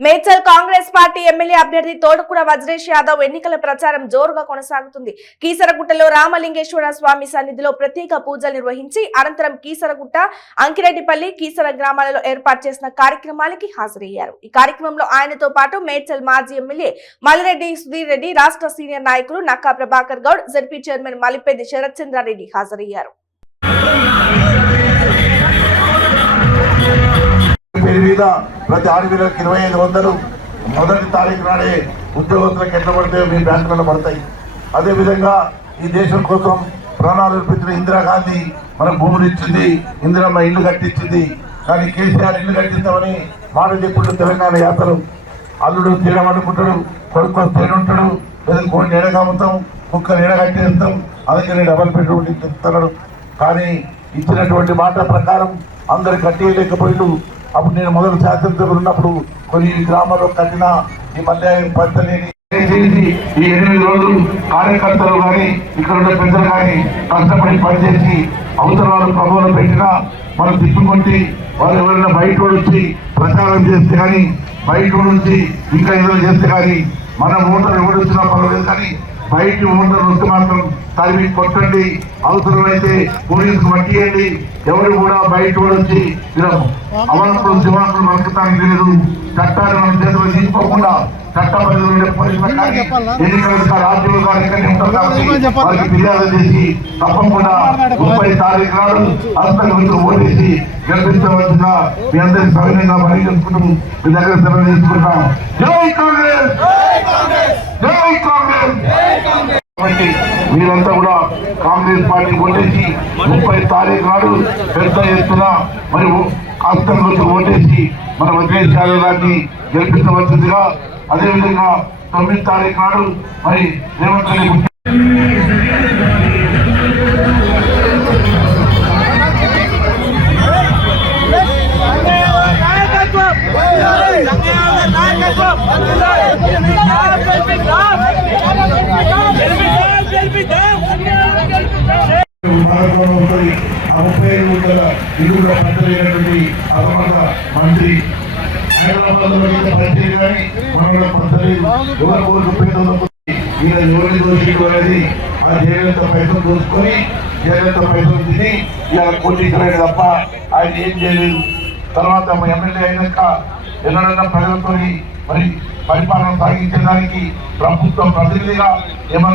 Medchal Congress party MLA అభ్యర్థి తోటకూర వజ్రేష్ యాదవ్ ఎన్నికల ప్రచారం జోరుగా కొనసాగుతుంది. కీసరగుట్టలో రామలింగేశ్వర స్వామి సన్నిధిలో ప్రత్యేక పూజలు నిర్వహించి అనంతరం కీసరగుట్ట, అంకిరెడ్డిపల్లి, కీసర గ్రామాలలో ఏర్పాటు చేసిన కార్యక్రమాలకి హాజరయ్యారు. ఈ కార్యక్రమంలో ఆయనతో పాటు మేడ్చల్ మాజీ ఎమ్మెల్యే మల్లిరెడ్డి సుధీర్ రెడ్డి, రాష్ట్ర సీనియర్ నాయకులు నక్కా ప్రభాకర్ గౌడ్, జెడ్పీ చైర్మన్ మలిపెద్ది శరత్ చంద్రారెడ్డి హాజరయ్యారు. ప్రతి ఆడపిల్లలకు 2500 మొదటి తారీఖు నాడే ఉద్యోగస్తులకు ఎట్లా పడతాయో మీ బ్యాంకులలో పడతాయి. అదేవిధంగా ఈ దేశం కోసం ప్రాణాలు అర్పించిన ఇందిరాగాంధీ మన భూములు ఇచ్చింది, ఇందిరమ్మ ఇల్లు కట్టించింది. కానీ కేసీఆర్ ఇల్లు కట్టించామని మాట చెప్పుడు తెలంగాణ యాత్రలు అల్లుడు తీరమనుకుంటాడు, కొడుకు తేనుంటాడు, లేదా కోడి నీడగమ్ముతాం, కుక్క నీడ కట్టేస్తాం, అందుకని డబల్ బెడ్రూమ్ ఇస్తున్నాడు. కానీ ఇచ్చినటువంటి మాట ప్రకారం అందరు కట్టేయలేకపోయిండు. అప్పుడు నేను మొదలు శాసనసభ్యులు ఉన్నప్పుడు కొన్ని గ్రామాల్లో కట్టిన ఈ మల్యాయం పంచలేని ఈ 8 రోజులు కార్యకర్తలు కానీ ఇక్కడ ఉన్న పెద్దలు కానీ కష్టపడి పనిచేసి అవసరాలు ప్రభావం పెట్టినా మనం తిప్పుకొట్టి వాళ్ళు ఎవరైనా బయట వచ్చి ప్రచారం చేస్తే కానీ బయట నుంచి ఇంకా ఏదైనా చేస్తే కానీ మన ఓటర్లు ఎవరు వచ్చినా పర్వాలేదు, కానీ బయట ఓటర్లు వస్తే మాత్రం తరిమి కొట్టండి, అవసరమైతే పోలీసుకు పట్టియండి. ఎవరు కూడా బయట వచ్చి అవాంతులు దివాంతులు మనకటానికి లేదు. చట్టాన్ని మనం చేతులు తీసుకోకుండా చట్ట పరిధిలో పోలీసులు కానీ ఎన్నికల రాజ్యంలో కానీ ఇక్కడే ఉంటారు కాబట్టి వారికి ఫిర్యాదు చేసి తప్పకుండా 30 తారీఖు నాడు హస్తగతులు ఓటేసి గెలిపించవలసిన మీ అందరికీ సవినయంగా పని చేసుకుంటాం. మీ దగ్గర సెలవు తీసుకుంటాం. జై కాంగ్రెస్, జై కాంగ్రెస్. కాబట్టి మీరంతా కూడా కాంగ్రెస్ పార్టీ ఓటేసి 30 తారీఖు నాడు పెద్ద ఎత్తున మరి హస్తగతులు ఓటేసి మన వజ్రేష్ యాదవ్ గారిని గెలిపించవలసిందిగా, అదేవిధంగా 9 తారీఖు నాడు మరి రేవంత్ రెడ్డి ఇల్లు కూడా పంచలేనటువంటి అసమర్థ మంత్రి పనిచేయదు కానీ మనం కూడా పంచలేదు. ఎవరు కోరుకు ఈయన ఎవరిని దోషించు అనేది ఆ జయలలిత పైసలు దోచుకొని జయలలిత పైసలు తిని ఇలా కోటీకరైన తప్ప ఆయన ఏం చేయలేదు. తర్వాత ఎమ్మెల్యే అయినాక ఎన్నడన్నా ప్రజలతో మరి పరిపాలన సాగించడానికి ప్రభుత్వం ప్రతినిధిగా ఏమన్నా